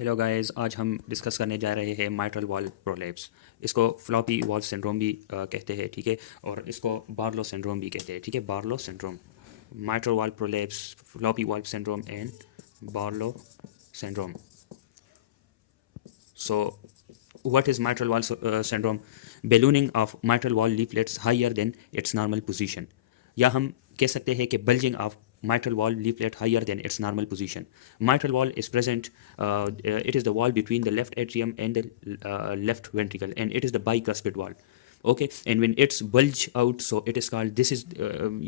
Hello guys, आज हम discuss करने जा रहे हैं माइट्रल वॉल प्रोलैप्स। इसको फ्लॉपी वॉल्व सिंड्रोम भी कहते हैं, ठीक है। और इसको बार्लो सिंड्रोम भी कहते हैं, ठीक है। Barlow syndrome, mitral valve prolapse, floppy valve syndrome and Barlow syndrome. So, what is mitral valve syndrome? Ballooning of mitral valve leaflets higher than its normal position. या हम कह सकते हैं कि bulging of mitral valve leaflet higher than its normal position. Mitral valve is present. It is the wall between the left atrium and the left ventricle, and it is the bicuspid valve. Okay, and when it's bulge out, so it is called, this is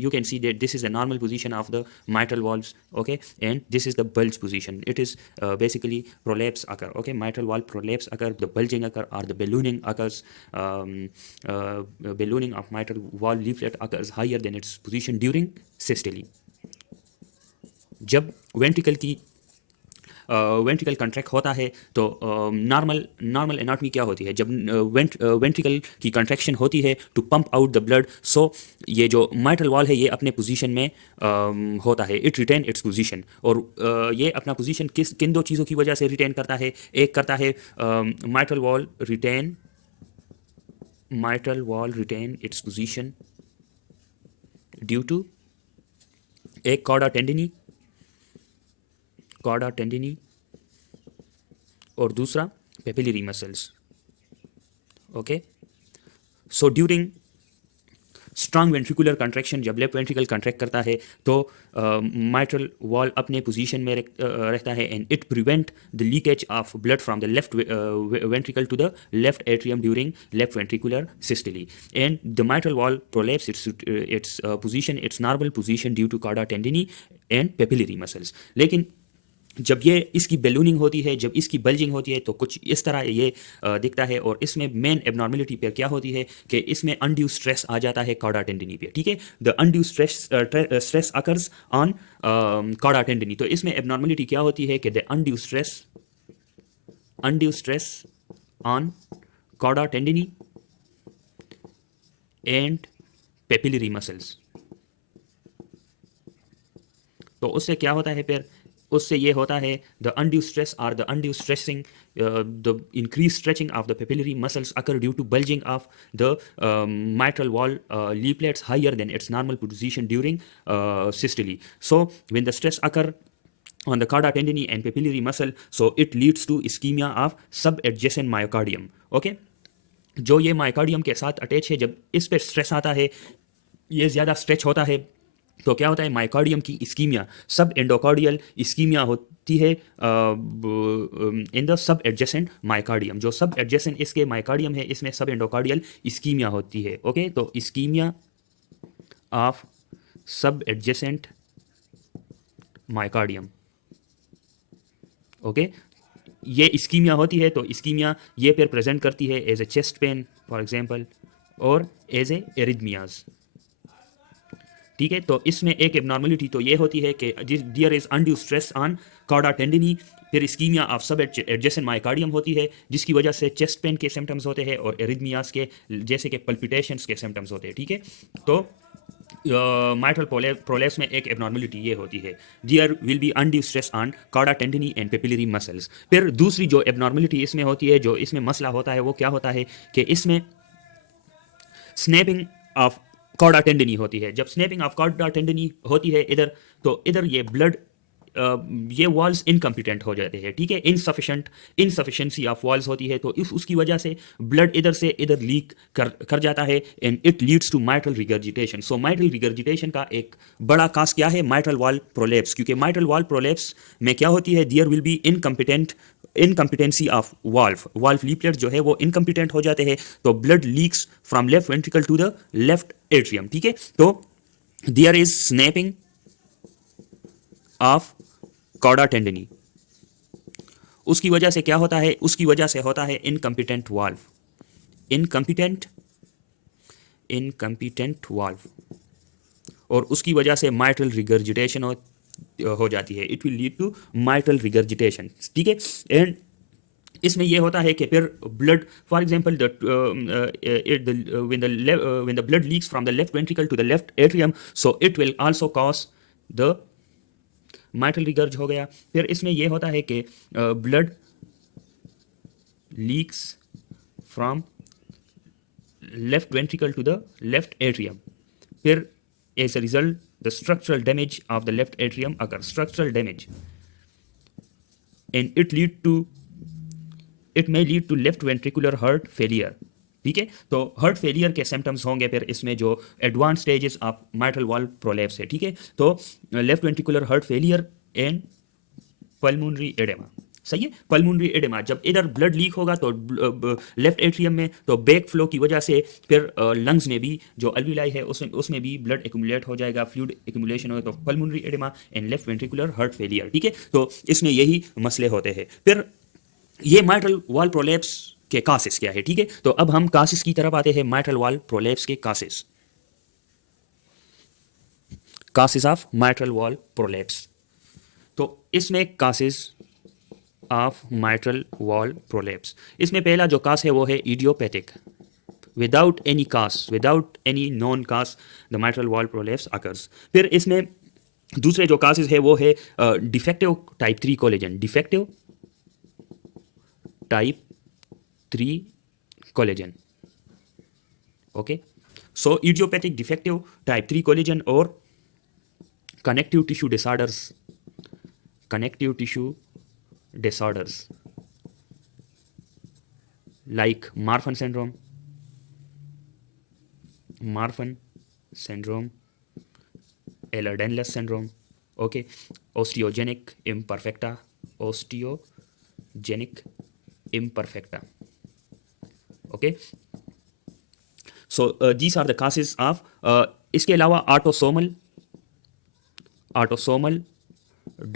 you can see that this is the normal position of the mitral valves. Okay, and this is the bulge position. It is basically prolapse occur. Okay, mitral valve prolapse occur, the bulging occur, or the ballooning occurs. Ballooning of mitral valve leaflet occurs higher than its position during systole. जब ventricle की ventricle contract होता है तो normal anatomy क्या होती है? जब ventricle की कंट्रैक्शन होती है to pump out the blood, so ये जो माइट्रल वॉल है ये अपने पोजीशन में होता है, इट रिटेन इट्स पोजीशन। और ये अपना पोजीशन किन दो चीज़ों की वजह से रिटेन करता है? एक करता है mitral wall retain its position due to एक कॉर्डा टेंडिनी और दूसरा papillary muscles. Okay, so during strong ventricular contraction, जब लेफ्ट वेंट्रिकल कंट्रैक्ट करता है तो माइट्रल वॉल अपने पोजीशन में रहता है, and it prevent the leakage of blood from the left ventricle to the left atrium during left ventricular systole, and the mitral valve prolapse its position, its normal position due to chordae tendineae and papillary muscles. लेकिन जब ये इसकी ballooning होती है, जब इसकी bulging होती है, तो कुछ इस तरह ये दिखता है। और इसमें मेन एबनॉर्मेलिटी पे क्या होती है कि इसमें अनड्यू स्ट्रेस आ जाता है कॉर्डा टेंडिनी पे, ठीक है। The undue stress occurs on chordae tendineae. तो इसमें एबनॉर्मेलिटी क्या होती है कि the undue stress on chordae tendineae and papillary muscles. तो उससे क्या होता है फिर? उससे ये होता है द अनड्यू स्ट्रेस और the undue stressing, the increase stretching of the papillary muscles occur due to bulging of the mitral wall leaflets higher than its normal position during systole. So when the stress occur on the chorda tendineae and papillary muscle, so it leads to ischemia of subadjacent myocardium. Okay, जो ये myocardium के साथ attach है, जब इस पर stress आता है, ये ज़्यादा स्ट्रेच होता है, तो क्या होता है? मायोकार्डियम की इस्कीमिया, सब एंडोकार्डियल इस्कीमिया होती है in the sub adjacent myocardium. जो सब एडजेसेंट इसके मायोकार्डियम है, इसमें सब एंडोकार्डियल इस्कीमिया होती है। ओके, तो ischaemia of sub adjacent myocardium. Okay, ये इस्कीमिया होती है, तो इस्कीमिया ये फिर प्रेजेंट करती है as a chest pain for example, और एज ए एरिथमियाज, ठीक है। तो इसमें एक एबनॉर्मलिटी तो ये होती है कि there is undue stress on chordae tendineae, फिर ischaemia of sub adjacent myocardium होती है, जिसकी वजह से चेस्ट पेन के सिम्टम्स होते हैं और एरिथमियास के, जैसे कि पल्पिटेशंस के सिम्टम्स होते हैं, ठीक है। तो माइट्रल प्रोलैप्स में एक एबनॉर्मलिटी ये होती है, there will be undue stress on chordae tendineae and papillary muscles. फिर दूसरी जो एबनॉर्मलिटी इसमें होती है, जो इसमें मसला होता है, वो क्या होता है कि इसमें स्नैपिंग ऑफ कॉर्डा टेंडिनी होती है। जब स्नैपिंग ऑफ कॉर्डा टेंडिनी होती है इधर, तो इधर ये ब्लड, ये वॉल्स इनकम्पिटेंट हो जाते हैं, ठीक है। इनसफिशेंसी ऑफ वॉल्स होती है, तो उसकी वजह से ब्लड इधर से इधर लीक कर जाता है, and it leads to mitral regurgitation. So mitral regurgitation का एक बड़ा काज क्या है? Mitral valve prolapse. क्योंकि माइट्रल वॉल प्रोलैप्स में क्या होती है? There will be incompetency of valve leaflet जो है वो इनकम्पिटेंट हो जाते हैं, तो blood leaks from left ventricle to the left atrium, ठीक है। तो there is snapping of chordae tendineae. उसकी वजह से क्या होता है? उसकी वजह से होता है इनकम्पिटेंट वाल्व, और उसकी वजह से माइट्रल रिगर्जिटेशन हो जाती है। It will lead to mitral regurgitation, ठीक है। एंड इसमें यह होता है कि फिर blood, for example when the blood leaks from the left ventricle to the left atrium, so it will also cause the mitral regurg हो गया। फिर इसमें यह होता है कि blood leaks from left ventricle to the left atrium. फिर as a result, the structural damage of the left atrium occurs. Structural damage, and it may lead to left ventricular heart failure. ठीक है, तो heart failure के symptoms होंगे फिर इसमें जो advance stages of mitral valve prolapse है. ठीक है, तो left ventricular heart failure and pulmonary oedema. सही है, पल्मोनरी एडेमा जब इधर ब्लड लीक होगा तो लेफ्ट एट्रियम में, तो बैक फ्लो की वजह से फिर लंग्स में भी जो अल्विलाई है उसमें भी ब्लड एक्यूमुलेट हो जाएगा, फ्लूइड एक्यूमुलेशन हो, तो pulmonary oedema and left ventricular heart failure. ठीक है, तो इसमें यही मसले होते हैं. फिर ये माइट्रल वाल्व प्रोलैप्स के कासेस क्या है. ठीक है, तो अब हम कासेस की तरफ आते हैं. माइट्रल वाल्व प्रोलैप्स के causes. Causes of mitral valve prolapse. तो इसमें causes of mitral valve prolapse, इसमें पहला जो कास है वो है idiopathic. Without any cause, without any known cause, the mitral valve prolapse occurs. फिर इसमें दूसरे जो कासेस है वो है defective type 3 collagen. Defective type 3 collagen. Okay, so idiopathic, defective type 3 collagen और connective tissue disorders. Connective tissue disorders like Marfan syndrome, Ehlers-Danlos syndrome. Okay, osteogenic imperfecta. Okay, so these are the causes of इसके अलावा autosomal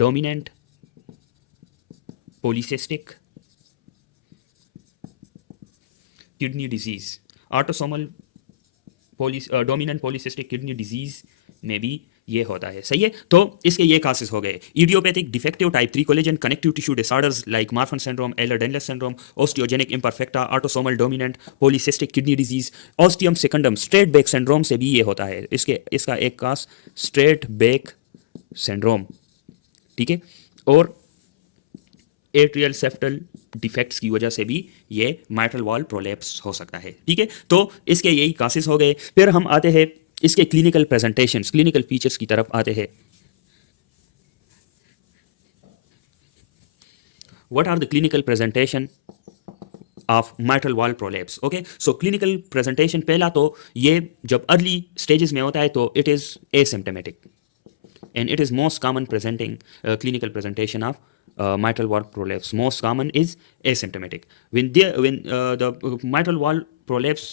dominant polycystic kidney disease. Autosomal dominant polycystic kidney disease में भी ये होता है. सही है, तो इसके ये कासेस हो गए. Idiopathic, defective type 3 collagen, connective tissue disorders like Marfan syndrome, Ehlers Danlos syndrome, osteogenic imperfecta, autosomal dominant polycystic kidney disease, ostium secundum, straight back syndrome से भी ये होता है. इसका एक कास स्ट्रेट बैक सिंड्रोम. ठीक है, और एट्रियल सेप्टल डिफेक्ट्स की वजह से भी ये माइट्रल वाल्व प्रोलैप्स हो सकता है. ठीक है, तो इसके यही कासेस हो गए. फिर हम आते हैं इसके क्लिनिकल प्रेजेंटेशंस, क्लिनिकल फीचर्स की तरफ आते हैं. What are the clinical presentation of mitral valve prolapse. Okay, so clinical presentation, पहला तो ये जब अर्ली स्टेजेस में होता है तो it is asymptomatic and it is most common presenting clinical presentation of mitral valve prolapse. Most common is asymptomatic. When the mitral valve prolapse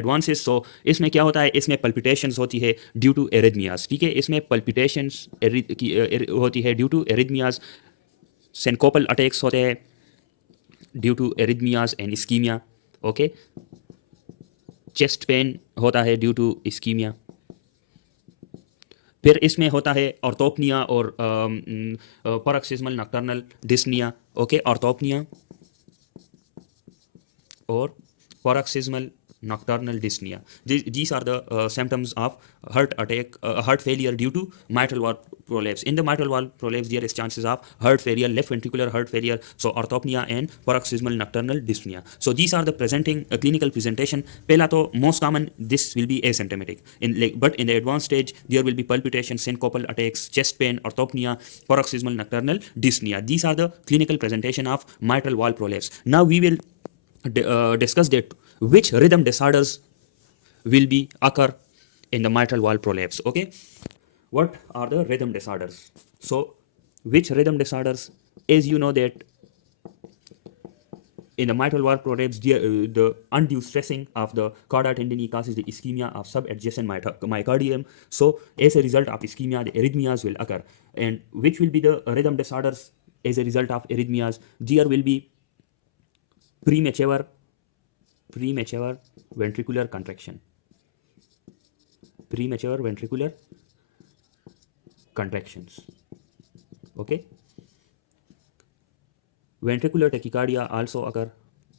advances, so इसमें क्या होता है, इसमें palpitations होती है due to arrhythmias. ठीक है, इसमें palpitations होती है due to arrhythmias. syncopal attacks होते हैं due to arrhythmias and ischemia. Okay, chest pain होता है due to ischemia. फिर इसमें होता है ऑर्थोपनिया और paroxysmal nocturnal dyspnea. Okay, orthopnoea और paroxysmal nocturnal dyspnea. These are the symptoms of heart failure due to mitral valve prolapse. In the mitral valve prolapse, there is chances of heart failure, left ventricular heart failure, so orthopnea and paroxysmal nocturnal dyspnea. So these are the presenting clinical presentation. Pehla to most common, this will be asymptomatic. But in the advanced stage, there will be palpitation, syncopal attacks, chest pain, orthopnea, paroxysmal nocturnal dyspnea. These are the clinical presentation of mitral valve prolapse. Now we will discuss that which rhythm disorders will be occur in the mitral valve prolapse. Okay, what are the rhythm disorders? So which rhythm disorders, as you know that in the mitral valve prolapse, the undue stressing of the chorda tendineae causes the ischemia of subadjacent myocardium. So as a result of ischemia, the arrhythmias will occur. And which will be the rhythm disorders as a result of arrhythmias? There will be premature ventricular contraction. Premature ventricular contractions. Okay, ventricular tachycardia also occur.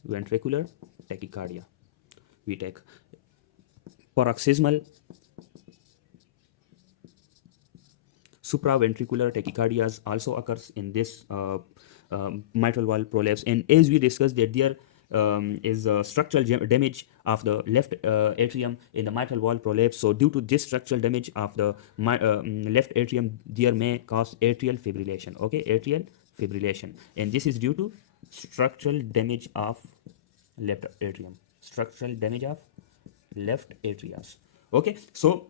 Ventricular tachycardia, we take paroxysmal supraventricular tachycardias also occurs in this mitral valve prolapse. And as we discussed that there is structural damage of the left atrium in the mitral valve prolapse. So due to this structural damage of the left atrium, there may cause atrial fibrillation. Okay, atrial fibrillation, and this is due to structural damage of left atrium. Structural damage of left atriums. Okay, so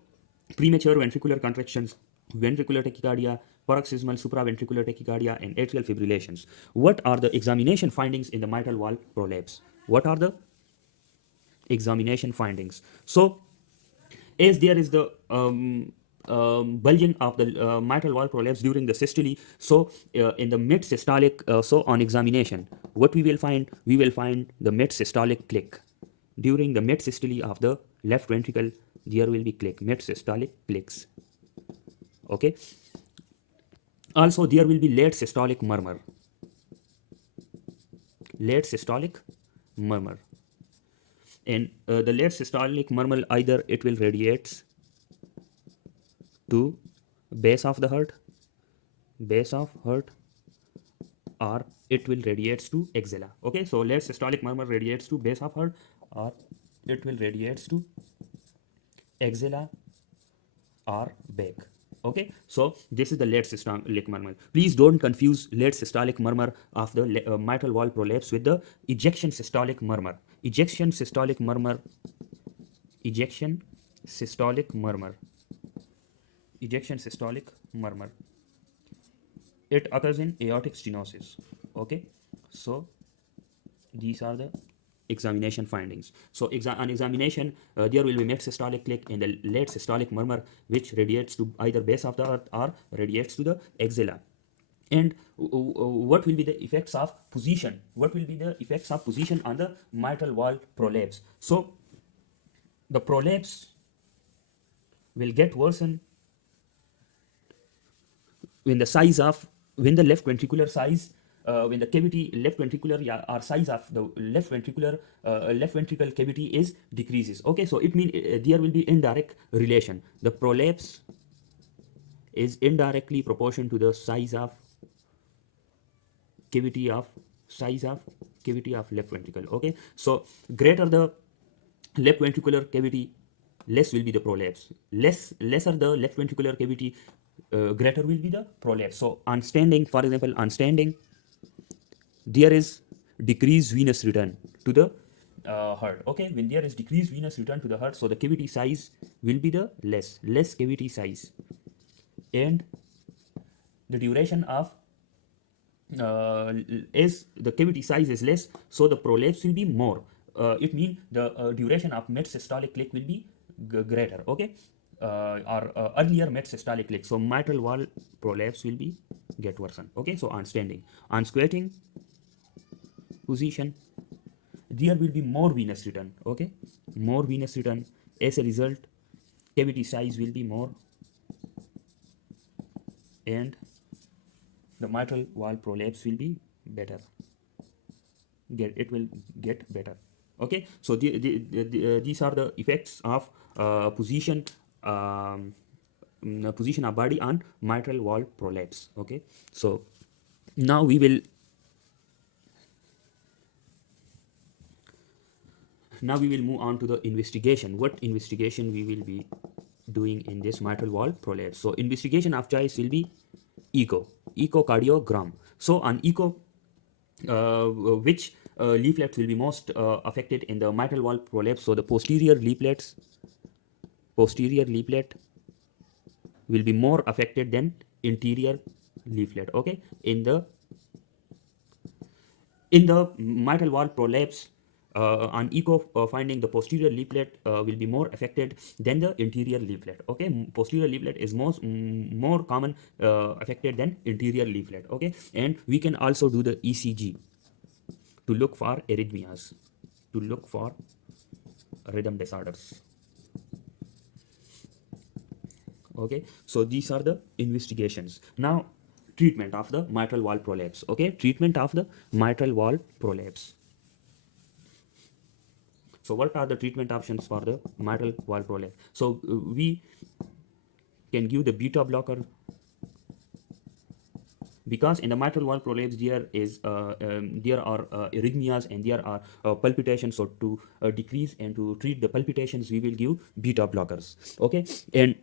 premature ventricular contractions, ventricular tachycardia, paroxysmal supraventricular tachycardia, and atrial fibrillations. What are the examination findings in the mitral valve prolapse? What are the examination findings? So, as there is the bulging of the mitral valve prolapse during the systole, so in the mid systolic, so on examination, what we will find? We will find the mid systolic click. During the mid systole of the left ventricle, there will be click, mid systolic clicks. Okay. Also, there will be late systolic murmur. Late systolic murmur. And the late systolic murmur, either it will radiate to base of the heart, or it will radiates to axilla. Okay, so late systolic murmur radiates to base of heart, or it will radiates to axilla or back. Okay, so this is the late systolic murmur. Please don't confuse late systolic murmur of the mitral valve prolapse with the ejection systolic murmur. Ejection systolic murmur. Ejection systolic murmur. Ejection systolic murmur. It occurs in aortic stenosis. Okay, so these are the examination findings. So on examination, there will be mid systolic click and the late systolic murmur, which radiates to either base of the earth or radiates to the axilla. And what will be the effects of position? What will be the effects of position on the mitral valve prolapse? So the prolapse will get worsen when the left ventricular size, when the cavity left ventricular or size of the left ventricle cavity is decreases. Okay, so it means there will be indirect relation. The prolapse is indirectly proportional to the size of cavity of left ventricle. Okay, so greater the left ventricular cavity, less will be the prolapse. Lesser the left ventricular cavity, greater will be the prolapse. So on standing, for example, on standing, there is decreased venous return to the heart. Okay, when there is decreased venous return to the heart, so the cavity size will be the less cavity size, and the duration of as the cavity size is less, so the prolapse will be more. It means the duration of mid systolic click will be greater. Okay, or earlier mid systolic click. So mitral valve prolapse will be get worsen. Okay, so on standing, on squatting position, there will be more venous return. Okay, more venous return. As a result, cavity size will be more, and the mitral valve prolapse will be better. It will get better. Okay, so these are the effects of position position of body on mitral valve prolapse. Okay, so now we will move on to the investigation. What investigation we will be doing in this mitral valve prolapse? So investigation of choice will be echocardiogram. So on echo, which leaflets will be most affected in the mitral valve prolapse? So the posterior leaflet will be more affected than interior leaflet. Okay, in the mitral valve prolapse, on echo finding, the posterior leaflet will be more affected than the interior leaflet. Okay, posterior leaflet is more common affected than interior leaflet. Okay, and we can also do the ECG to look for arrhythmias, to look for rhythm disorders. Okay, so these are the investigations. Now treatment of the mitral valve prolapse. Okay, treatment of the mitral valve prolapse. So what are the treatment options for the mitral valve prolapse? So we can give the beta blocker because in the mitral valve prolapse there are arrhythmias and there are palpitations. So to decrease and to treat the palpitations, we will give beta blockers. Okay, and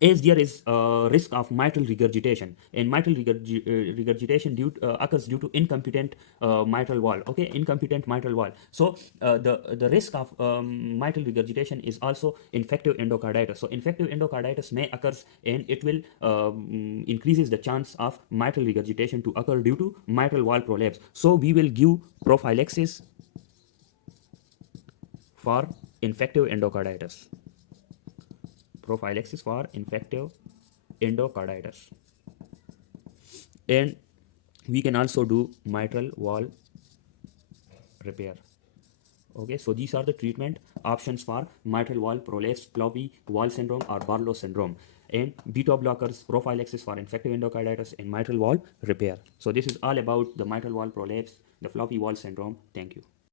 as there is a risk of mitral regurgitation, and mitral regurgitation occurs due to incompetent mitral valve. Okay, incompetent mitral valve. So the risk of mitral regurgitation is also infective endocarditis. So infective endocarditis may occur, and it will increases the chance of mitral regurgitation to occur due to mitral valve prolapse. So we will give prophylaxis for infective endocarditis. Prophylaxis for infective endocarditis. And we can also do mitral valve repair. Okay, so these are the treatment options for mitral valve prolapse, floppy valve syndrome, or Barlow syndrome. And beta blockers, prophylaxis for infective endocarditis, and mitral valve repair. So this is all about the mitral valve prolapse, the floppy valve syndrome. Thank you.